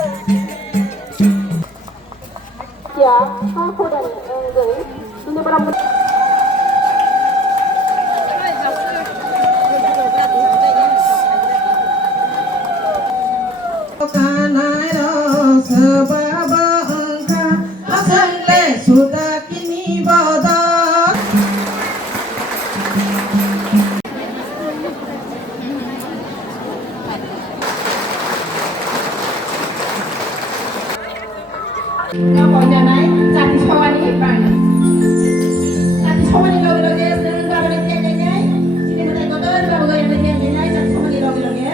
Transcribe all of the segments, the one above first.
Ya, aku dan Enggai ini benar-benar Yang mau janai, cari cawan ini banyak. Cari cawan ini logi-logi, sering kalau lagi nyai, sini mau kotor, kalau lagi nyai, cari cawan ini logi-logi.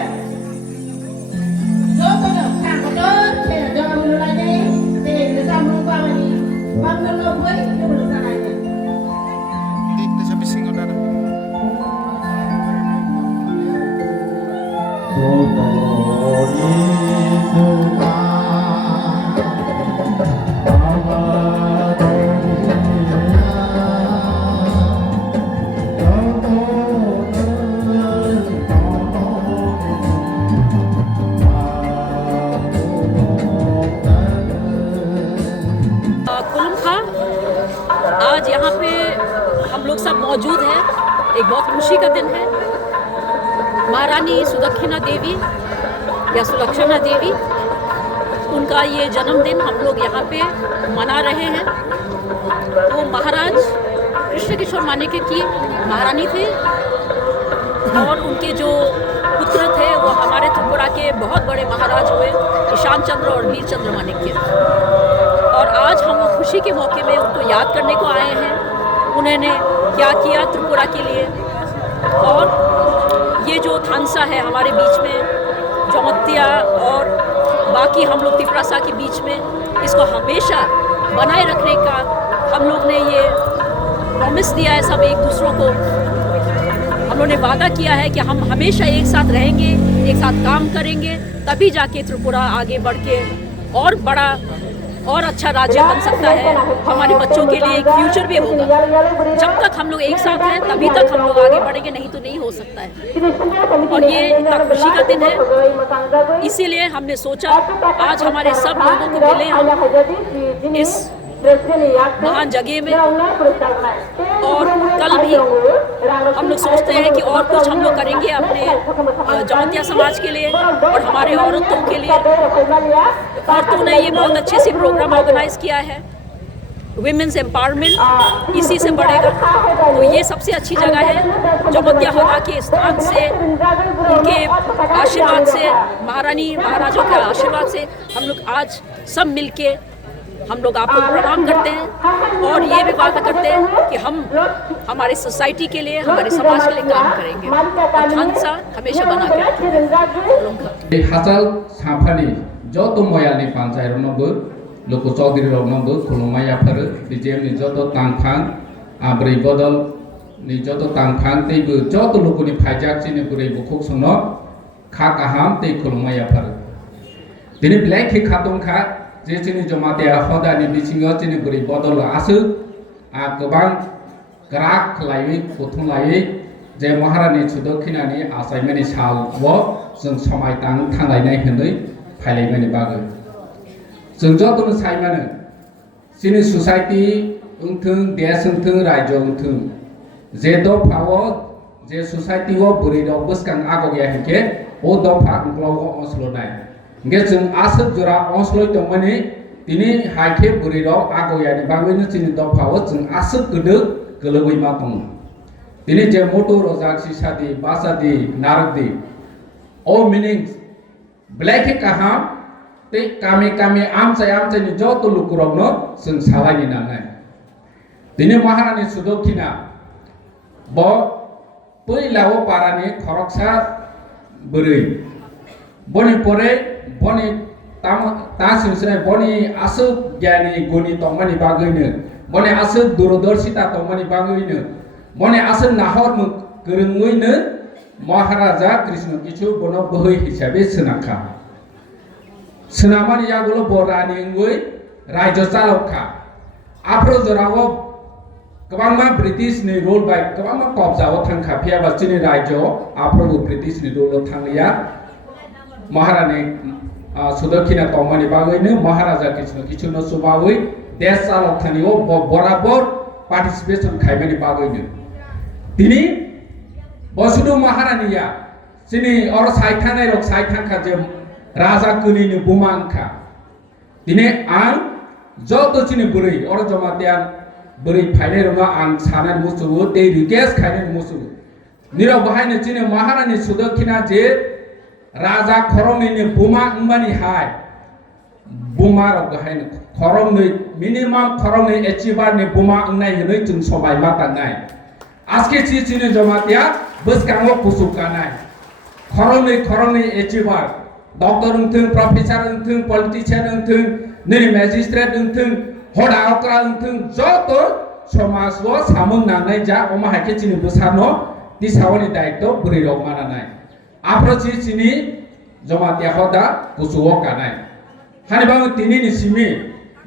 Jodoh, kan kotor, jangan dulu lagi, bisa merubah ini. Bangun logi, itu belum salahnya. Di sampai singgah dah. आज यहाँ पे हम लोग सब मौजूद हैं। एक बहुत खुशी का दिन है। महारानी सुदक्षिणा देवी या सुलक्षणा देवी, उनका ये जन्मदिन हम लोग यहाँ पे मना रहे हैं। वो महाराज कृष्ण किशोर मानिक्य की महारानी थे और उनके जो पुत्र थे वो हमारे त्रिपुरा के बहुत बड़े महाराज हुए, ईशान चंद्र और वीर चंद्र मानिक्य। और आज हम खुशी के मौके में उनको याद करने को आए हैं। उन्होंने क्या किया त्रिपुरा के लिए, और ये जो थानसा है हमारे बीच में, जमत्या और बाकी हम लोग तिपरासा के बीच में, इसको हमेशा बनाए रखने का हम लोग ने ये प्रॉमिस दिया है। सब एक दूसरों को हम लोगों ने वादा किया है कि हम हमेशा एक साथ रहेंगे, एक साथ काम करेंगे, तभी जाके त्रिपुरा आगे बढ़ के और बड़ा और अच्छा राज्य बन सकता है। हमारे बच्चों के लिए एक फ्यूचर भी होगा। जब तक हम लोग एक साथ हैं तभी तक हम लोग आगे बढ़ेंगे, नहीं तो नहीं हो सकता है। और ये इतना खुशी का दिन है, इसीलिए हमने सोचा आज हमारे सब लोगों को मिले हम इस महान जगह में। और कल भी हम लोग सोचते हैं कि और कुछ हम लोग करेंगे अपने जमतिया समाज के लिए और हमारे औरतों के लिए। औरतों ने ये बहुत अच्छे से प्रोग्राम ऑर्गेनाइज किया है, विमेंस एम्पावरमेंट, इसी से बढ़ेगा। तो ये सबसे अच्छी जगह है। जमतिया होगा के स्थान से, उनके आशीर्वाद से, महारानी महाराजों के आशीर्वाद से हम लोग आज सब मिलके हम लोग आपको प्रणाम करते हैं और ये भी वादा करते हैं कि हम हमारे सोसाइटी के लिए, हमारे समाज के लिए काम करेंगे और थानसा हमेशा बना के रखेंगे। हासल साफानी जो तो मोयालनी पंचायत नंबर लोको चौधरी नंबर खुलुमायाफोर बीजेएमनि जो तो तांफां आब्रै बदल नि जो तो तांफां तेबो जो तो लोकोनि फाइजाकसिनि बुरै बुखुक सनो खा काहाम ते खुलुमायाफोर दिनै ब्लैक खे खातुंखा जे जोंनि जमातिया हदानि बिथिङाव जोंनि बुरै बदल आसो गोबां ग्राक खालायै बुथुमलायै जे महारानी सुदक्षिणानि आसायमानि सालव जों समायतां थांलायनाय होनै फायलायमानि बागै जों जतन सायमानो जोंनि ससाइटि ओंथों देश ओंथों राज्य ओंथों जे दफाव जे ससाइटिव बुरै दाव बसखां आगया हेके ओ दफा अंक्लाव असलनाय गे जों आसोब जरा असलय दंमानि दिनै हायखे बुरै दाव आगयानि बागैनो जोंनि दफाव जों आसोब गोदो गोलबैमा दं। दिनै जे मोटो रजाक्षी सादी बासादी नारदी ओ मीनिंग्स ब्लैक कहा ते कामे कामे आमचाय नि जो तो लुकुरनो जों सालायनि नांनाय दिनै महारानी सुदक्षिणा ब पैलाव पारानि खरकसा बुरै बनि परे बनि तासिंसनाय बनि आसो ज्ञानी गुणी तंमानि बागैनो बनि आसो दूरदर्शिता तंमानि बागैनो बनि आसो नाहर गोरोङैनो महाराजा कृष्ण किशोर बनो बोहै हिसाबै सोनाखा सोनामानि यागुलो बरानि ngui राज्य चालौखा आफ्रो जराव गोबांमा ब्रिटिश नि रोल बाय गोबांमा कब्जाव थांखा फियाबा जोंनि राज्य आफ्रो ब्रिटिश नि रोल थांलिया महारानी सुदक्षिणा तंगमनि बागैनो महाराजा किछुनो सुबावै देश चालक थानियो बराबर पार्टिसिपेशन खाइमनि बागैनो दिनै बसुदु महारानिया सिनि और साइथानाय रक साइथांखा जे राजा कुनिनो बुमांखा दिनै आं जत चिनि बुरै और जमातियान बुरै फाइनाय रंगा आं सानाय मुसुबो दे रिकेस खाइनाय मुसुबो निराव बाहायनो चिनि महारानी सुदक्षिणा जे राजा खरंनिनो बुमा उमानि हाय बुमा रक बाहायनो खरंनै मिनिमाम खरंनै एचिभारनि बुमा उनाय होनै जों सबाय मातानाय आजके चिनि जमातिया बसकांगो कुसुकानाय खरंनै एचिभार डॉक्टर उंथों प्रोफेसर उंथों पॉलिटिशियन उंथों नैनि मैजिस्ट्रेट उंथों हड़ा अक्रा उंथों जत समाजो सामों नांनाय जा अमाहाके चिनि बसानो दिसावनि दायित्व बुरै रक मानानाय आप्रचि चिनि जमातिया हदा कुसुओ कानाय हानिबांग तिनिनि सिमि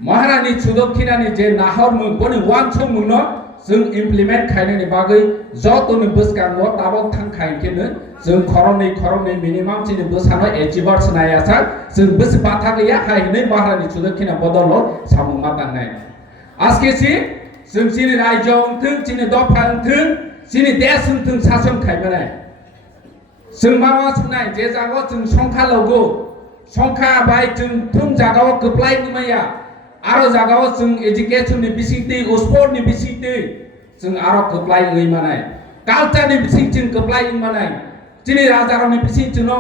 महारानी सुदक्षिणानि जे नाहर मुं बनि वानसो मुंनो जों इमप्लिमेन्ट खायनायनि बागै जतनो बसकांगो ताबक थांखायकेनो जों खरंनै मिनिमाम चिनि बसानो एचिभार्स नायासा जों बस बाथा गैया हायनै महारानी सुदक्षिणा बदल सामुं मातांनाय आजकेसि जों चिनि राज्य उंथों चिनि दफा उंथों चिनि देश उंथों सासन खायमानाय जों मावा सुनाय जे जागाव जों संखा लगो संखा बाय जों थुम जागाव गप्लाय नमाया आरो जागाव जों एजुकेशननि बिसिंति स्पोर्टनि बिसिंति जों आरो गप्लाय गैमानाय कालचारनि बिसिंथिं गप्लाय मानाय चिनि राजारावनि बिसिंथिनो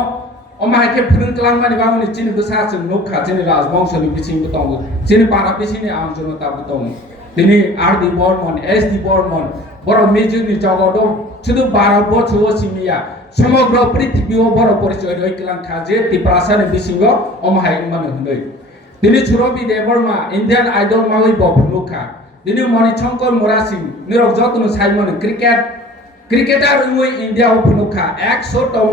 अमाहाके फोरों खालामनानै बावनि चिनि बसा जों नखा चिनि राजबंशनि बिसिंबो दङ चिनि बारा बिसिंनि आमजनताबो दङ दिनै R D Burman S D Burman बर' मेजरनि जगाव दं शुद्ध 12 बछर सिमिया समग्र पृथ्वीयाव बर' परिचय रैखालांखा जे तिप्रासानि बिसिंगो अमाहाय मानो होनै दिनै सुरभि देवर्मा इंडियन आइडल मावै बफुनुखा दिनै मणिशंकर मोरासिं निरक जतनो साइमन क्रिकेटार उङै इंडिया फुनुखा 100 तम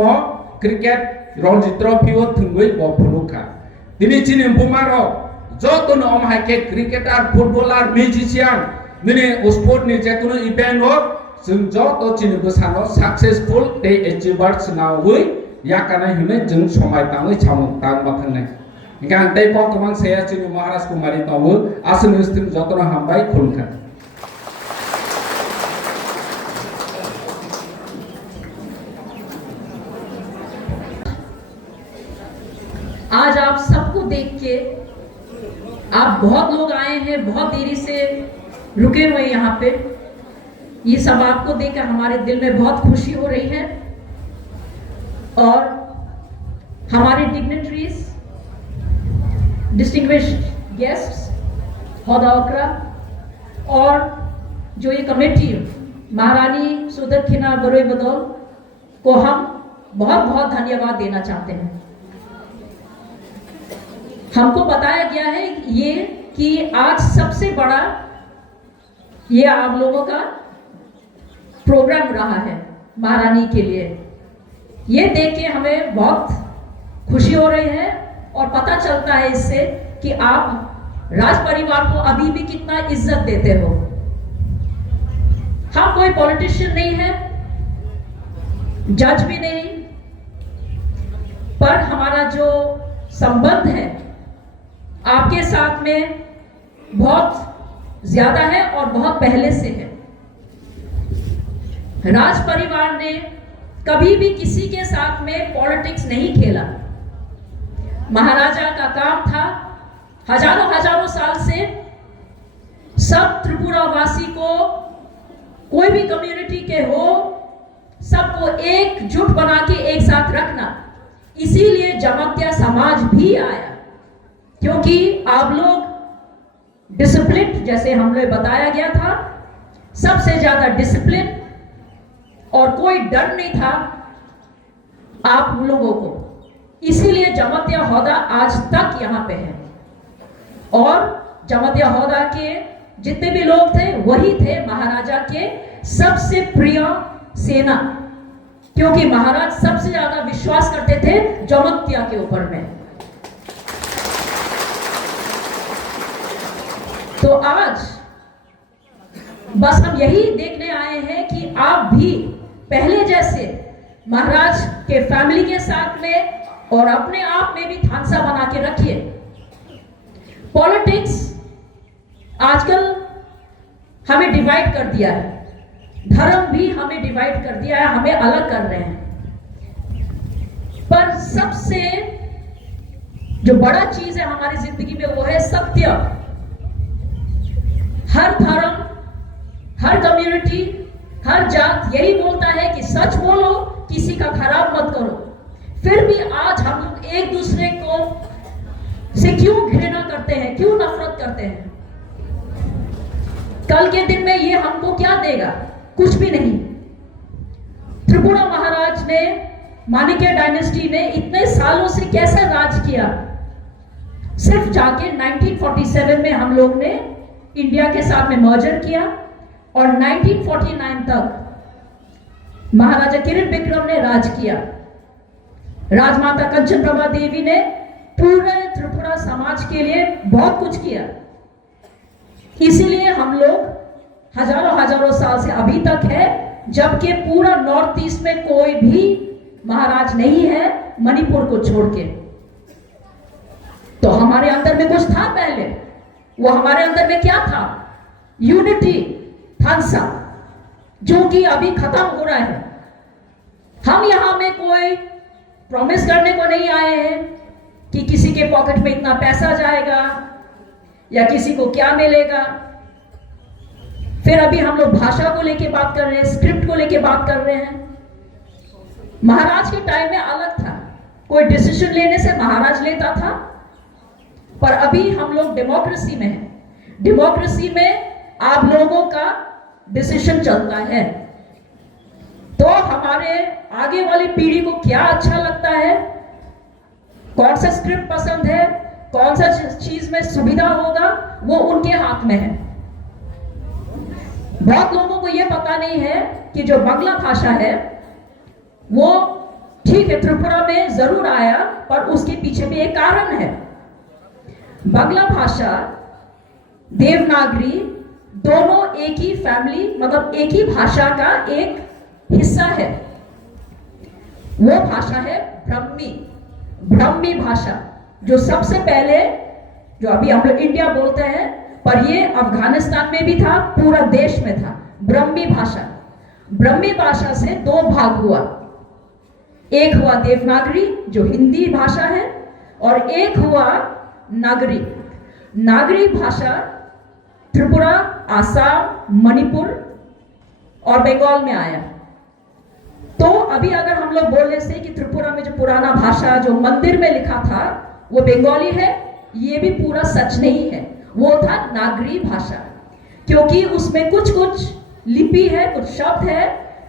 क्रिकेट रणजी ट्रॉफी थुंगै बफुनुखा दिनै चिनि बुमारो जतनो अमाहाके क्रिकेटार फुटबलार म्यूजिशियन दिनै स्पोर्टनि जेकुनो इवेंट हो जों जत चिनि बसानो सक्सेसफुल दे एचिभार्स नावै याकानाय होनै जों समाय ताङै सामुं तां माथांनाय Gang tay pok kemang saya cini Maharaj Kumari tamu asun istim jotno hambai khulka. आज आप सबको देख के आप बहुत लोग आए हैं, बहुत देरी से रुके हुए यहाँ पे। ये सब आपको देखकर हमारे दिल में बहुत खुशी हो रही है और हमारे डिग्निटरीज, डिस्टिंग्विश्ड गेस्ट्स, हौदा ओकरा और जो ये कमेटी महारानी सुदक्षिणा बरोई बदौल को हम बहुत बहुत धन्यवाद देना चाहते हैं। हमको बताया गया है ये कि आज सबसे बड़ा ये आप लोगों का प्रोग्राम रहा है महारानी के लिए। ये देख के हमें बहुत खुशी हो रही है और पता चलता है इससे कि आप राज परिवार को अभी भी कितना इज्जत देते हो। हम कोई पॉलिटिशियन नहीं है, जज भी नहीं, पर हमारा जो संबंध है आपके साथ में बहुत ज्यादा है और बहुत पहले से है। राज परिवार ने कभी भी किसी के साथ में पॉलिटिक्स नहीं खेला। महाराजा का काम था हजारों साल से सब त्रिपुरा वासी को, कोई भी कम्युनिटी के हो, सबको एकजुट बना के एक साथ रखना। इसीलिए जमातिया समाज भी आया, क्योंकि आप लोग डिसिप्लिन, जैसे हमने बताया गया था, सबसे ज्यादा डिसिप्लिन और कोई डर नहीं था आप लोगों को। इसीलिए जमातिया हौदा आज तक यहाँ पे है और जमातिया हौदा के जितने भी लोग थे वही थे महाराजा के सबसे प्रिय सेना, क्योंकि महाराज सबसे ज्यादा विश्वास करते थे जमातिया के ऊपर में। तो आज बस हम यही देखने आए हैं कि आप भी पहले जैसे महाराज के फैमिली के साथ में और अपने आप में भी थानसा बना के रखिए। पॉलिटिक्स आजकल हमें डिवाइड कर दिया है, धर्म भी हमें डिवाइड कर दिया है, हमें अलग कर रहे हैं। पर सबसे जो बड़ा चीज है हमारी जिंदगी में वो है सत्य। हर धर्म, हर कम्युनिटी, हर जात यही बोलता है कि सच बोलो, किसी का खराब मत करो। फिर भी आज हम लोग एक दूसरे को से क्यों घृणा करते हैं, क्यों नफरत करते हैं? कल के दिन में ये हमको क्या देगा? कुछ भी नहीं। त्रिपुरा महाराज ने, माणिक्य डायनेस्टी ने इतने सालों से कैसे राज किया? सिर्फ जाके 1947 में हम लोग ने इंडिया के साथ में मर्जर किया और 1949 तक महाराजा किरीट विक्रम ने राज किया। राजमाता कंचन प्रभा देवी ने पूरे त्रिपुरा समाज के लिए बहुत कुछ किया। इसीलिए हम लोग हजारों साल से अभी तक है, जबकि पूरा नॉर्थ ईस्ट में कोई भी महाराज नहीं है मणिपुर को छोड़ के। तो हमारे अंदर में कुछ था पहले, वो हमारे अंदर में क्या था? यूनिटी, थानसा, जो कि अभी खत्म हो रहा है। हम यहां में कोई प्रॉमिस करने को नहीं आए हैं कि किसी के पॉकेट में इतना पैसा जाएगा या किसी को क्या मिलेगा। फिर अभी हम लोग भाषा को लेके बात कर रहे हैं, स्क्रिप्ट को लेके बात कर रहे हैं। महाराज के टाइम में अलग था, कोई डिसीजन लेने से महाराज लेता था, पर अभी हम लोग डेमोक्रेसी में हैं। डेमोक्रेसी में आप लोगों का डिसीजन चलता है। तो हमारे आगे वाली पीढ़ी को क्या अच्छा लगता है, कौन सा स्क्रिप्ट पसंद है, कौन सा चीज में सुविधा होगा, वो उनके हाथ में है। बहुत लोगों को यह पता नहीं है कि जो बांग्ला भाषा है वो ठीक है त्रिपुरा में जरूर आया, पर उसके पीछे भी एक कारण है। बांग्ला भाषा, देवनागरी दोनों एक ही फैमिली, मतलब एक ही भाषा का एक हिस्सा है। वो भाषा है ब्राह्मी भाषा, जो सबसे पहले, जो अभी हम लोग इंडिया बोलते हैं, पर ये अफगानिस्तान में भी था, पूरा देश में था ब्राह्मी भाषा। ब्राह्मी भाषा से दो भाग हुआ, एक हुआ देवनागरी जो हिंदी भाषा है, और एक हुआ नागरी। नागरी भाषा त्रिपुरा, आसाम, मणिपुर और बंगाल में आया। तो अभी अगर हम लोग बोलने से कि त्रिपुरा में जो पुराना भाषा जो मंदिर में लिखा था वो बंगाली है, ये भी पूरा सच नहीं है। वो था नागरी भाषा, क्योंकि उसमें कुछ कुछ लिपि है, कुछ शब्द है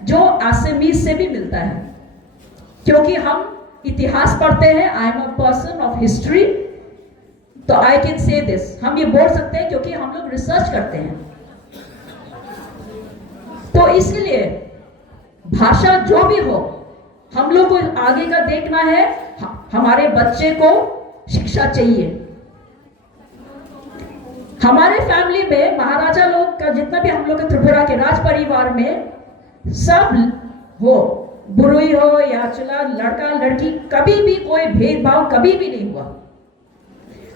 जो आसामीज से भी मिलता है। क्योंकि हम इतिहास पढ़ते हैं, I am a person of history, तो आई कैन से दिस, हम ये बोल सकते हैं क्योंकि हम लोग रिसर्च करते हैं। तो इसलिए भाषा जो भी हो, हम लोग को आगे का देखना है। हमारे बच्चे को शिक्षा चाहिए। हमारे फैमिली में महाराजा लोग का जितना भी हम लोग के त्रिपुरा के राज परिवार में सब हो, बुरुई हो या चला, लड़का लड़की, कभी भी कोई भेदभाव कभी भी नहीं हुआ।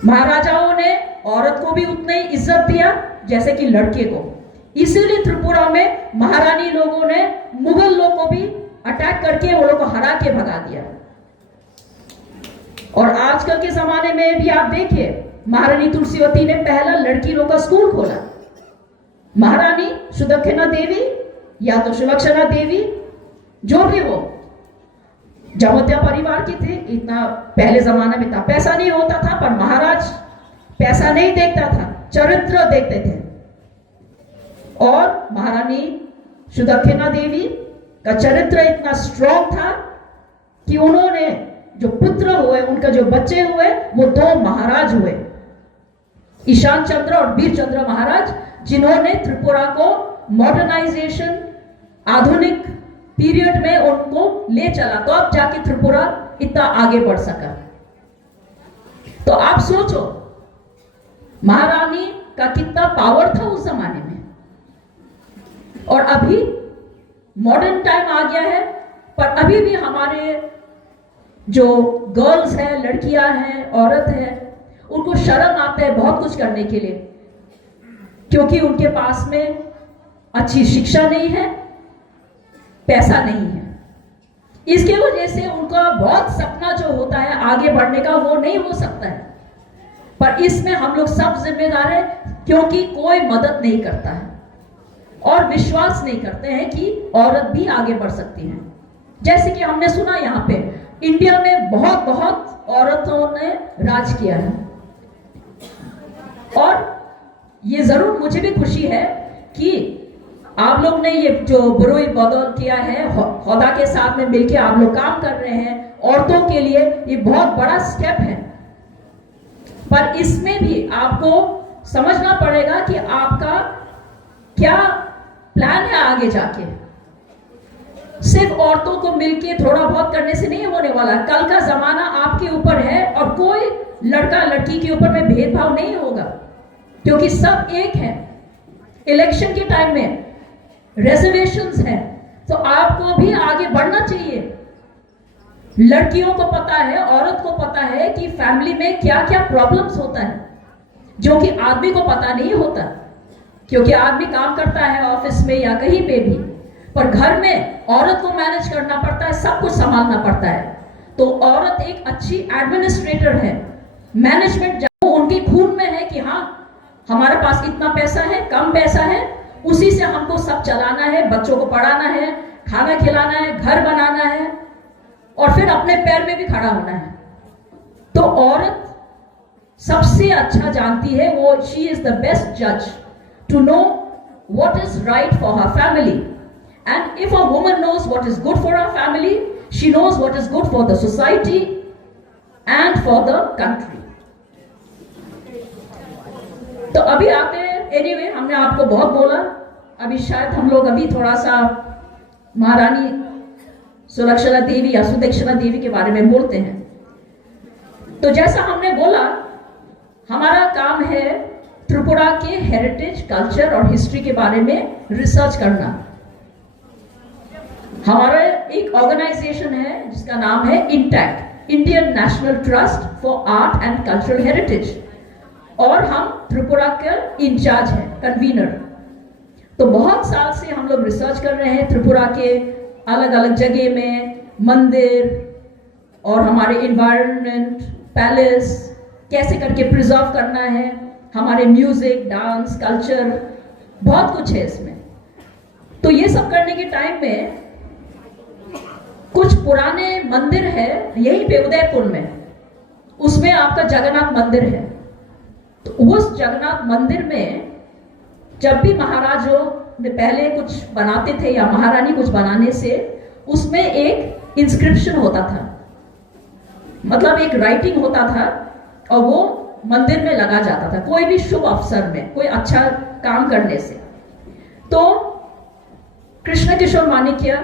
महाराजाओं ने औरत को भी उतना ही इज्जत दिया जैसे कि लड़के को। इसीलिए त्रिपुरा में महारानी लोगों ने मुगल लोग को भी अटैक करके वो लोग को हरा के भगा दिया। और आजकल के जमाने में भी आप देखिए, महारानी तुलसीवती ने पहला लड़की लोग का स्कूल खोला। महारानी सुदक्षिणा देवी या तो सुलक्षणा देवी, जो भी हो, जमोत्या परिवार की थी। इतना पहले जमाने में था, पैसा नहीं होता था, पर महाराज पैसा नहीं देखता था, चरित्र देखते थे। और महारानी सुदक्षिणा देवी का चरित्र इतना स्ट्रॉन्ग था कि उन्होंने जो पुत्र हुए, उनका जो बच्चे हुए, वो दो महाराज हुए, ईशान चंद्र और वीर चंद्र महाराज, जिन्होंने त्रिपुरा को मॉडर्नाइजेशन, आधुनिक पीरियड में उनको ले चला। तो अब जाके त्रिपुरा इतना आगे बढ़ सका। तो आप सोचो महारानी का कितना पावर था उस जमाने में। और अभी मॉडर्न टाइम आ गया है, पर अभी भी हमारे जो गर्ल्स हैं, लड़कियां हैं, औरत है, उनको शर्म आता है बहुत कुछ करने के लिए, क्योंकि उनके पास में अच्छी शिक्षा नहीं है, पैसा नहीं है। इसके वजह से उनका बहुत सपना जो होता है आगे बढ़ने का, वो नहीं हो सकता है। पर इसमें हम लोग सब जिम्मेदार हैं, क्योंकि कोई मदद नहीं करता है और विश्वास नहीं करते हैं कि औरत भी आगे बढ़ सकती है। जैसे कि हमने सुना यहाँ पे इंडिया में बहुत बहुत औरतों ने राज किया है, और ये जरूर मुझे भी खुशी है कि आप लोग ने ये जो बुरोई बदल किया है, खुदा के साथ में मिलकर आप लोग काम कर रहे हैं औरतों के लिए, ये बहुत बड़ा स्टेप है। पर इसमें भी आपको समझना पड़ेगा कि आपका क्या प्लान है आगे जाके। सिर्फ औरतों को मिलके थोड़ा बहुत करने से नहीं होने वाला। कल का जमाना आपके ऊपर है और कोई लड़का लड़की के ऊपर में भेदभाव नहीं होगा, क्योंकि सब एक है। इलेक्शन के टाइम में रिजर्वेशंस है, तो आपको भी आगे बढ़ना चाहिए। लड़कियों को पता है, औरत को पता है कि फैमिली में क्या क्या प्रॉब्लम्स होता है, जो कि आदमी को पता नहीं होता, क्योंकि आदमी काम करता है ऑफिस में या कहीं पे भी, पर घर में औरत को मैनेज करना पड़ता है, सब कुछ संभालना पड़ता है। तो औरत एक अच्छी एडमिनिस्ट्रेटर है, मैनेजमेंट उनके खून में है कि हाँ हमारे पास इतना पैसा है, कम पैसा है, उसी से हमको सब चलाना है, बच्चों को पढ़ाना है, खाना खिलाना है, घर बनाना है और फिर अपने पैर में भी खड़ा होना है। तो औरत सबसे अच्छा जानती है, वो शी इज द बेस्ट जज to know what is right for her family. And if a woman knows what is good for her family, she knows what is good for the society and for the country. तो अभी आते हैं, anyway हमने आपको बहुत बोला, अभी शायद हम लोग अभी थोड़ा सा महारानी सुलक्षणा देवी या सुदक्षिणा देवी के बारे में बोलते हैं। तो जैसा हमने बोला, हमारा काम है त्रिपुरा के हेरिटेज, कल्चर और हिस्ट्री के बारे में रिसर्च करना। हमारा एक ऑर्गेनाइजेशन है जिसका नाम है intact, Indian national trust for art and cultural heritage, और हम त्रिपुरा के इंचार्ज हैं, कन्वीनर। तो बहुत साल से हम लोग रिसर्च कर रहे हैं त्रिपुरा के अलग अलग जगह में मंदिर और हमारे इन्वायरमेंट, पैलेस कैसे करके प्रिजर्व करना है, हमारे म्यूजिक, डांस, कल्चर, बहुत कुछ है इसमें। तो ये सब करने के टाइम में कुछ पुराने मंदिर है यहीं पे उदयपुर में, उसमें आपका जगन्नाथ मंदिर है। तो उस जगन्नाथ मंदिर में जब भी महाराजों ने पहले कुछ बनाते थे या महारानी कुछ बनाने से, उसमें एक इंस्क्रिप्शन होता था, मतलब एक राइटिंग होता था, और वो मंदिर में लगा जाता था कोई भी शुभ अवसर में, कोई अच्छा काम करने से। तो कृष्ण किशोर मानिक्य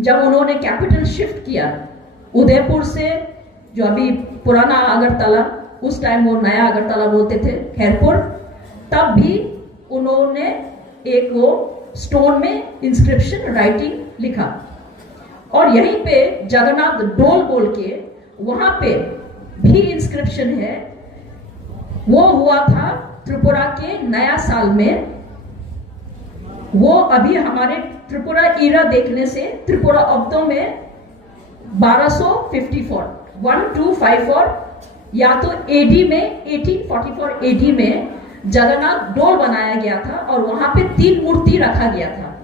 जब उन्होंने कैपिटल शिफ्ट किया उदयपुर से, जो अभी पुराना अगरतला, उस टाइम वो नया अगरतला बोलते थे, खैरपुर, तब भी उन्होंने एक वो स्टोन में इंस्क्रिप्शन राइटिंग लिखा, और यहीं पे जगन्नाथ डोल बोल के वहां पे भी इंस्क्रिप्शन है। वो हुआ था त्रिपुरा के नया साल में। वो अभी हमारे त्रिपुरा ईरा देखने से त्रिपुरा अब्दों में 1254 या तो एडी में 1844 एडी में जगन्नाथ डोल बनाया गया था, और वहां पे 3 मूर्ति रखा गया था,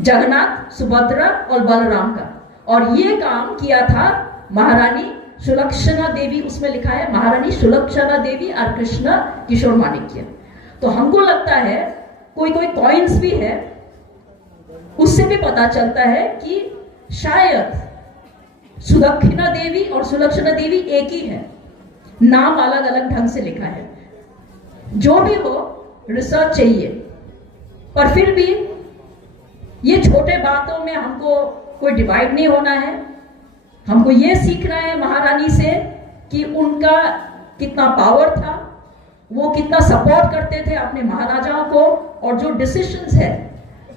जगन्नाथ, सुभद्रा और बलराम का। और ये काम किया था महारानी सुलक्षणा देवी, उसमें लिखा है महारानी सुलक्षणा देवी और कृष्ण किशोर मानिक्य। तो हमको लगता है कोई कोई कॉइन्स भी है, उससे भी पता चलता है कि शायद सुदक्षिणा देवी और सुलक्षणा देवी एक ही है, नाम अलग अलग ढंग से लिखा है। जो भी हो, रिसर्च चाहिए, पर फिर भी ये छोटे बातों में हमको कोई डिवाइड नहीं होना है। हमको ये सीखना है महारानी से कि उनका कितना पावर था, वो कितना सपोर्ट करते थे अपने महाराजाओं को, और जो डिसीजंस है,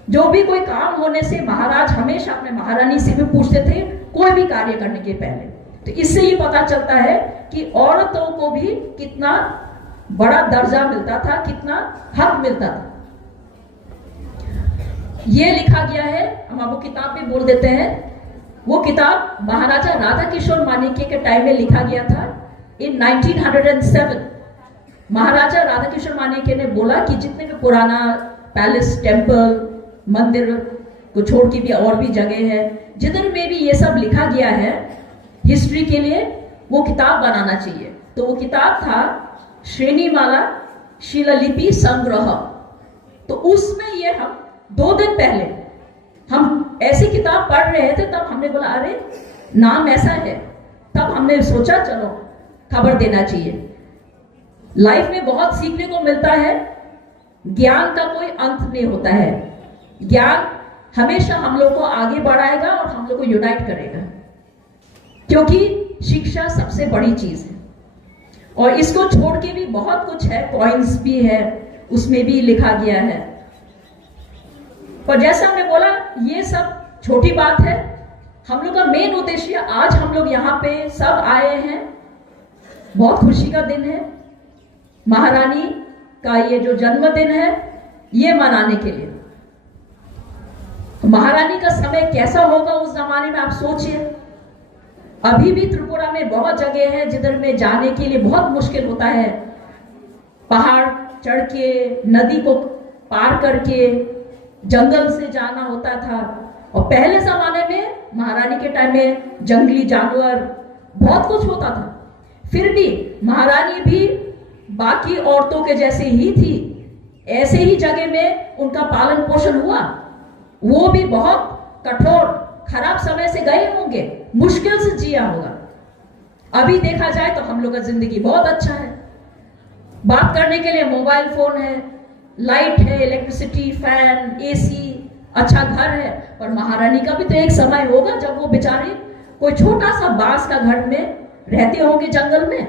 जो भी कोई काम होने से महाराज हमेशा अपने महारानी से भी पूछते थे कोई भी कार्य करने के पहले। तो इससे ये पता चलता है कि औरतों को भी कितना बड़ा दर्जा मिलता था, कितना हक मिलता था। ये लिखा गया है, हम आपको किताब भी बोल देते हैं। वो किताब महाराजा राधा किशोर माणिक्य के टाइम में लिखा गया था इन 1907। महाराजा राधा किशोर माणिक्य ने बोला कि जितने भी पुराना पैलेस, टेम्पल, मंदिर को छोड़ के भी और भी जगह है जिधर में भी ये सब लिखा गया है हिस्ट्री के लिए, वो किताब बनाना चाहिए। तो वो किताब था श्रेणीमाला शिलालिपि संग्रह। तो उसमें ये हम 2 दिन पहले हम ऐसी किताब पढ़ रहे थे, तब हमने बोला अरे नाम ऐसा है, तब हमने सोचा चलो खबर देना चाहिए। लाइफ में बहुत सीखने को मिलता है, ज्ञान का कोई अंत नहीं होता है। ज्ञान हमेशा हम लोग को आगे बढ़ाएगा और हम लोग को यूनाइट करेगा, क्योंकि शिक्षा सबसे बड़ी चीज है। और इसको छोड़ के भी बहुत कुछ है, कॉइन्स भी है, उसमें भी लिखा गया है। पर जैसा हमने बोला ये सब छोटी बात है। हम लोग का मेन उद्देश्य आज हम लोग यहाँ पे सब आए हैं, बहुत खुशी का दिन है। महारानी का ये जो जन्मदिन है ये मनाने के लिए। महारानी का समय कैसा होगा उस जमाने में आप सोचिए। अभी भी त्रिपुरा में बहुत जगह है जिधर में जाने के लिए बहुत मुश्किल होता है, पहाड़ चढ़ के, नदी को पार करके, जंगल से जाना होता था। और पहले जमाने में महारानी के टाइम में जंगली जानवर बहुत कुछ होता था, फिर भी महारानी भी बाकी औरतों के जैसे ही थी, ऐसे ही जगह में उनका पालन पोषण हुआ। वो भी बहुत कठोर खराब समय से गए होंगे, मुश्किल से जिया होगा। अभी देखा जाए तो हम लोग का जिंदगी बहुत अच्छा है, बात करने के लिए मोबाइल फोन है, लाइट है, इलेक्ट्रिसिटी, फैन, एसी, अच्छा घर है। पर महारानी का भी तो एक समय होगा जब वो बेचारे कोई छोटा सा बांस का घर में रहते होंगे जंगल में,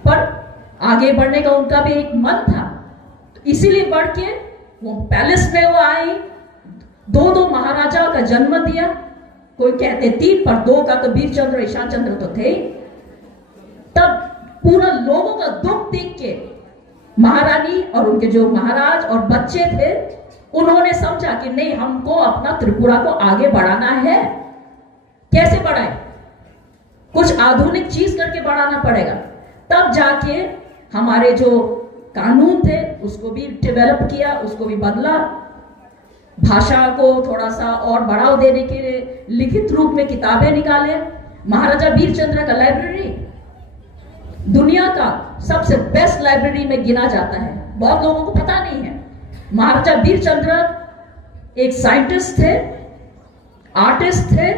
पर आगे बढ़ने का उनका भी एक मन था। तो इसीलिए बढ़ के वो पैलेस में वो आई, 2 महाराजाओं का जन्म दिया। कोई कहते 3 पर 2 का तो वीरचंद्र, ईशान चंद्र तो थे। तब पूरा लोगों का दुख देख के महारानी और उनके जो महाराज और बच्चे थे, उन्होंने समझा कि नहीं, हमको अपना त्रिपुरा को आगे बढ़ाना है। कैसे बढ़ाए? कुछ आधुनिक चीज करके बढ़ाना पड़ेगा। तब जाके हमारे जो कानून थे उसको भी डेवलप किया, उसको भी बदला, भाषा को थोड़ा सा और बढ़ावा देने के लिए लिखित रूप में किताबें निकाले। महाराजा वीरचंद्र का लाइब्रेरी दुनिया का सबसे बेस्ट लाइब्रेरी में गिना जाता है, बहुत लोगों को पता नहीं है। महाराजा वीरचंद्र एक साइंटिस्ट थे, आर्टिस्ट थे,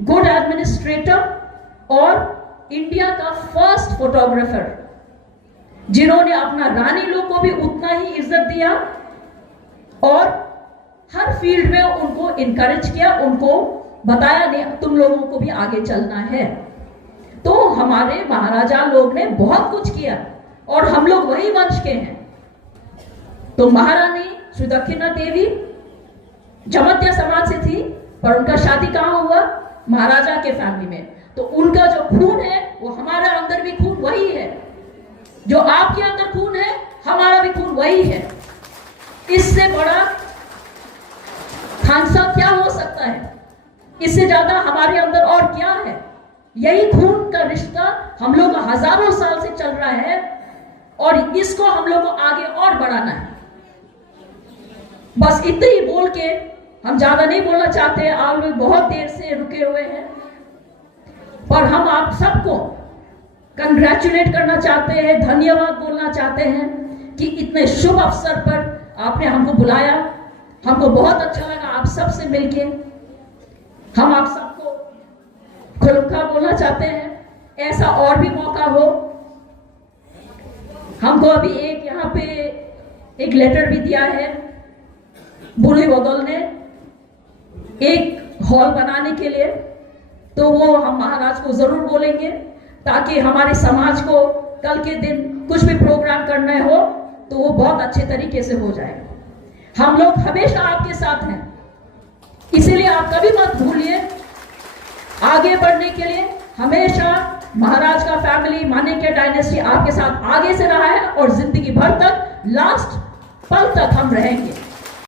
गुड एडमिनिस्ट्रेटर और इंडिया का फर्स्ट फोटोग्राफर, जिन्होंने अपना रानी लोग को भी उतना ही इज्जत दिया और हर फील्ड में उनको इनकरेज किया, उनको बताया नहीं तुम लोगों को भी आगे चलना है। तो हमारे महाराजा लोग ने बहुत कुछ किया और हम लोग वही वंश के हैं। तो महारानी श्री दक्षिणा देवी जमत्या समाज से थी, पर उनका शादी कहाँ हुआ? महाराजा के फैमिली में। तो उनका जो खून है वो हमारा अंदर भी खून वही है, जो आपके अंदर खून है हमारा भी खून वही है। इससे बड़ा खानसा क्या हो सकता है? इससे ज्यादा हमारे अंदर और क्या है? यही खून का रिश्ता हम लोग का हजारों साल से चल रहा है और इसको हम लोग को आगे और बढ़ाना है। बस इतने ही बोल के हम ज्यादा नहीं बोलना चाहते, आप लोग बहुत देर से रुके हुए हैं, पर हम आप सबको कंग्रेचुलेट करना चाहते हैं, धन्यवाद बोलना चाहते हैं कि इतने शुभ अवसर पर आपने हमको बुलाया। हमको बहुत अच्छा लगा आप सबसे मिलके। हम आप सबको खुलका बोलना चाहते हैं, ऐसा और भी मौका हो। हमको अभी एक यहाँ पे एक लेटर भी दिया है बुरी बदल ने एक हॉल बनाने के लिए, तो वो हम महाराज को जरूर बोलेंगे ताकि हमारे समाज को कल के दिन कुछ भी प्रोग्राम करना हो तो वो बहुत अच्छे तरीके से हो जाए। हम लोग हमेशा आपके साथ हैं, इसीलिए आप कभी मत भूलिए आगे बढ़ने के लिए हमेशा महाराज का फैमिली, माणिक्य डायनेस्टी आपके साथ आगे से रहा है और जिंदगी भर तक, लास्ट पल तक हम रहेंगे।